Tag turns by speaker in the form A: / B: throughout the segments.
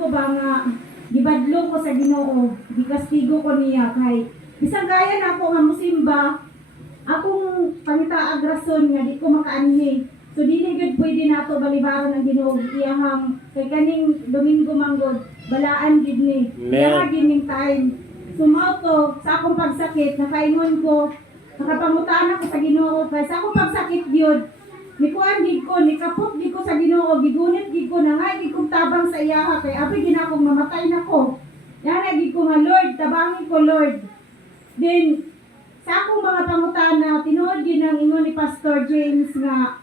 A: ko ba nga gibadlo ko sa Ginoo, gikastigo ko niya kay bisag gaya na ako nga musimba, akong pangita agrason nga di ko makaanhi. So dili gud pwede nato balibaran ang Ginoo iyahang kay kaning Domingo manggod balaan gid ni. Kaya gining time. Sumaw to sa akong pagsakit nakaingon ko nakapangutaan ako sa Ginoo kay sa akong pagsakit gyud Nikuan gid ko, nikapot gid ko gigunit gid ko na nga gid tabang sa iyaha kay abi gid akong mamatay na ko. Yana gid ko nga Lord, tabangi ko Lord. Then sa akong mga pangutana, tinuod gid ang ingon ni Pastor James nga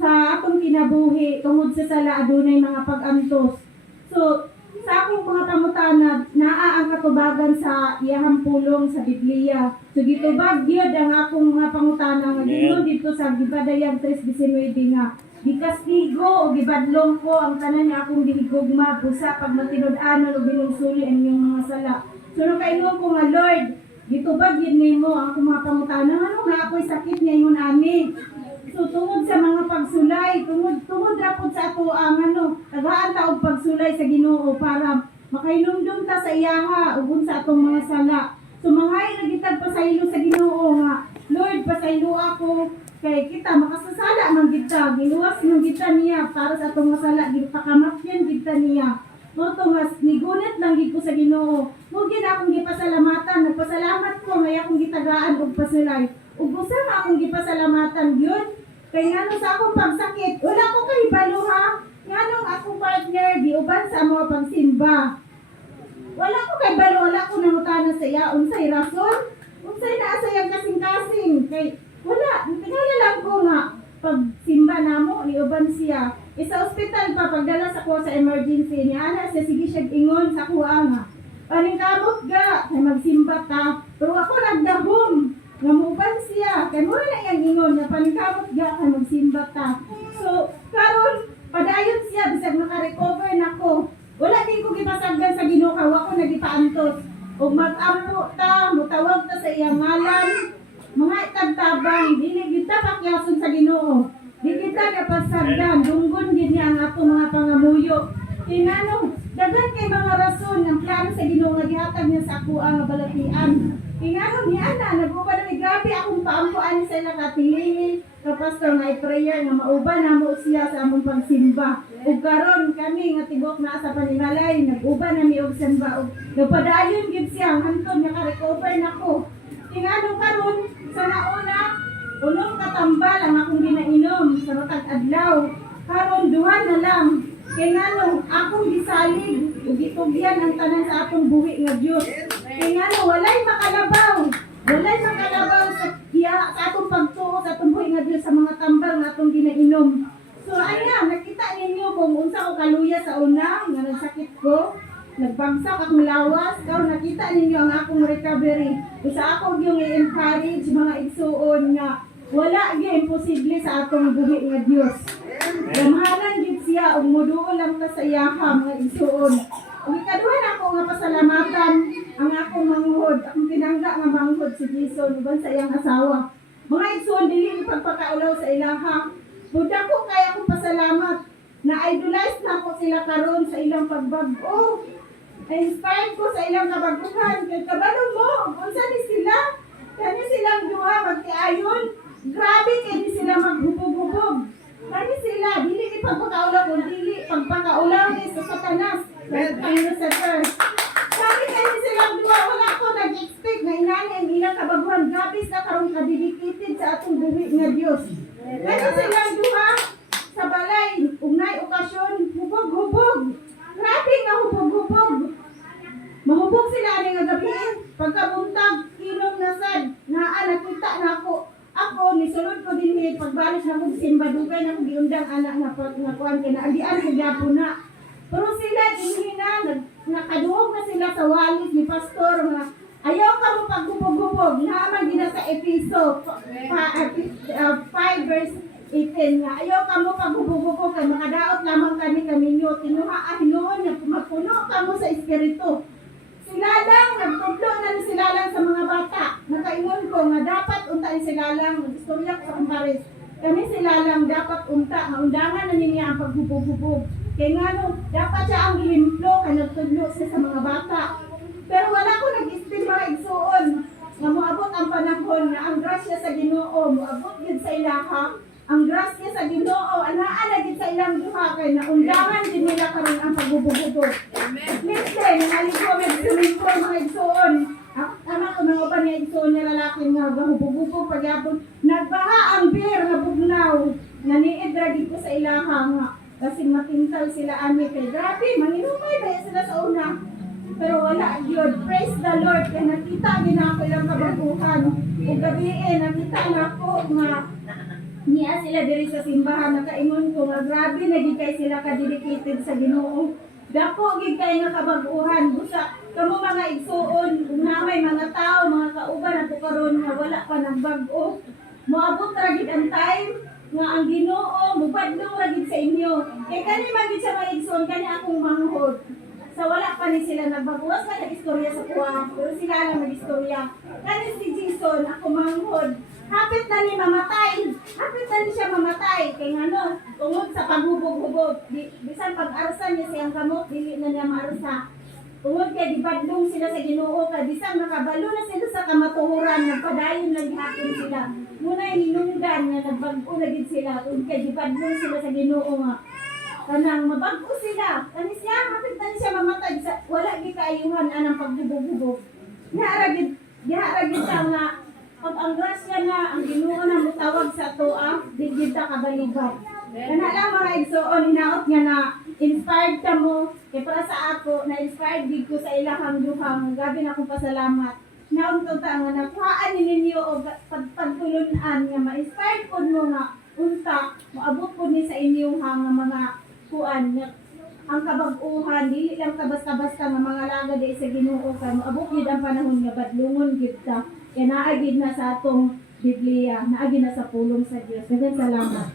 A: sa atong kinabuhi tungod sa sala adunay mga pag-antos. So, sa akong mga pangutana, naa ang katubagan sa iyahang pulong sa Biblia. So, gitubag gyud ang akong mga pangutana nga
B: Amen.
A: Dito sa Gibadayag 3.19 nga gikastigo o gibadlong ko ang tanan nga akong gihigugma busa pag matinud-anon o binungsuli ang inyong mga sala. Nung kaingon ko nga, Lord, gitubag yun nimo ang mga pangutana. Ano nga ako'y sakit ngayon ani? So tungod sa mga pagsulay, tungod tungod ra pud sa ato ang ano, tagaan ta og pagsulay sa Ginoo para makainumdum ta sa iyaha ug sa atong mga sala. So mangay na gitag pasaylo sa Ginoo nga, Lord, pasaylo ako kay kita makasasala man kita, giluwas man kita niya para sa atong mga sala, gipakamakyan kita niya. Mo to nga nigunit lang gid ko sa Ginoo. Mo gid akong gipasalamatan, nagpasalamat ko nga akong gitagaan og pasulay. Ug usa nga akong gipasalamatan gyud kay ngano sa akong pagsakit, wala ko kay balo ha. Nganong akong partner giuban sa mga pagsimba. Wala ko kay balo, wala ko nangutana sa iya unsay rason. Unsay naa sa iyang kasing-kasing kay wala, tingala lang ko nga pag simba namo niuban siya. Isa ospital pa pagdala sa ko sa emergency niya ana siya sige siya ingon sa kuha nga. Paring kamot ga kay magsimba ta. Pero ako nagdahom nga muban siya kay mo na iyang ingon nga paring kamot ga kay magsimba ta. So karon padayon siya bisag naka-recover nako. Wala din ko gipasagdan sa Ginoo kay wa ko nagipaantos. Ug mag-ampo ta, mutawag ta sa iyang ngalan, mga itagtabang, dili kita pakyason sa Ginoo. Di kita kapasagdan, dunggon gid niya ang ato mga pangamuyo. Tinano, dagan kay mga rason ang plano sa Ginoo nga gihatag niya sa ako ang balatian. Tinano ni ana, nagubad ni grabe akong paampuan sa ila katilingi. Kapastor nga prayer nga mauban namo siya sa among pagsimba. Ug karon kami nga tibok na sa panimalay, nag-uban na mi og simba ug napadayon gid siya hantod nga ka-recover nako. Tinano karon sa nauna Unong katambal ang akong ginainom sa matag adlaw. Karon duha na lang. Kay ngano akong gisalig ug ang tanan sa atong buhi nga Dios. Kay ngano walay makalabaw. Walay makalabaw sa iya sa atong pagtuo sa atong buhi nga Dios sa mga tambal nga atong ginainom. So nakita ninyo kung unsa ko kaluya sa una nga nagsakit ko. Nagbagsak akong lawas, karon nakita ninyo ang akong recovery. Usa ako yung i-encourage mga igsuon nga wala gyud imposible sa atong buhi nga Dios. Gamahanan gid siya ug ta sa iyaha mga igsuon. Ug ikaduha na ako nga pasalamatan ang akong manghod, akong tinangga nga manghod si Jason uban sa iyang asawa. Mga igsuon dili pagpakaulaw sa ilaha. Budak ko kay akong pasalamat na idolize na ako sila karon sa ilang pagbag-o. Na-inspired ko sa ilang kabaguhan. Kay kabalo mo, unsa ni sila? Kani silang duha magtiayon. Grabe kay di sila maghubog-hubog. Kani sila, dili ni pagpakaulaw kung dili pagpakaulaw ni sa satanas. Ang Lucifer. Sabi kani silang duha, wala ko nag-expect na inani ang ilang kabaguhan. Grabe sa karon kadedicated sa atong buhi nga Dios. Kani silang duha, sa balay, unay okasyon, hubog-hubog. Grabe nga hubog-hubog. Mahubog sila ani nga gabi. Pagkabuntag, inom na sad. Naa nakita na ako. Ako nisulod ko din ni pagbalik na kong simba dugay na kong giundang anak nga pag nga kuan kay naagian ko gyapon na. Pero sila dinhi na nag nakaduog na sila sa walis ni pastor nga ayaw ka mo paghubog-hubog. Naman gina sa Episo pa, uh, 5 verse 18 nga ayaw ka mo paghubog-hubog makadaot lamang kami kaninyo tinuha ah hinuon nga magpuno ka mo sa espiritu silalang, nagtudlo na ni silalang sa mga bata. Nakaingon ko nga dapat unta ni silalang, istorya ko sa Paris. Kami silalang dapat unta, maundangan na niya ang paghubog-hubog. Kaya nga no, dapat siya ang himplo kay nagtudlo siya sa mga bata. Pero wala ko nag-istig igsuon nga moabot ang panahon nga ang grasya sa Ginoo moabot gid sa ilaha ang grasya sa Ginoo anaa gid sa ilang duha kay naundangan gid nila karon ang paghubog-hubog pagbubugubog Listen, naligo may swimming pool mga igsoon. Ako tama ko mga nga igsoon nga lalaki nga gahubog-hubog. Nagbaha ang beer nga bugnaw. Naniid ra gid ko sa ilaha nga. Kasi matintal sila ani kay grabe manginumay ba sila sa una. Pero wala yun. Praise the Lord. Kaya nakita din ako ilang kabaguhan. Ug gabi eh, nakita na ako nga niya sila diri sa simbahan nakaingon ko nga grabe kay sila ka-dedicated sa Ginoo. Dako gid kay nga kabag-uhan busa kamo mga igsuon namay mga tao mga kauban ato karon nga wala pa nang bag-o. Moabot ra gid ang time nga ang Ginoo mubadlong ra gid sa inyo. Kay kani man gid sa mga igsuon kani akong manghod. Sa wala pa ni sila nagbaguwas ka nag-istorya sa kuha, pero sila lang mag-istorya. Kani si Jason, ako manghod, hapit na ni mamatay. Hapit ni siya mamatay. Kay ano, tungod sa paghubog-hubog. Bisan pag-arsa niya siyang kamot, dili na niya maarsa. Tungod kay gibadlong sila sa Ginoo kay bisan nakabalo na sila sa kamatuhuran, nagpadayon lang gihapon sila. Muna hinungdan nga nagbago na gid sila tungod kay gibadlong sila sa Ginoo nga. Kanang mabago sila. Kani siya, ni siya mamatay. Sa, wala gi kaayuhan anang paghubog-hubog. Diha gid, diha gid siya nga pag ang grasya na ang Ginoo na mutawag sa toa, di gid ta kabaliban. Kana lang mga igsoon hinaot nga na inspired ka mo kay para sa ako na inspired gid ko sa ilahang duha nga gabi na akong pasalamat. Naunto ta nga nakuhaan ni ninyo og pag- pagtulunan nga ma-inspired pod mo nga unta moabot pod ni sa inyong nga mga kuan nga ang kabag-uhan dili lang ka basta-basta nga mga laga di sa Ginoo kay moabot gid ang panahon nga badlungon gid ka kaya naagid na sa atong Biblia naagid na sa pulong sa Dios daghang salamat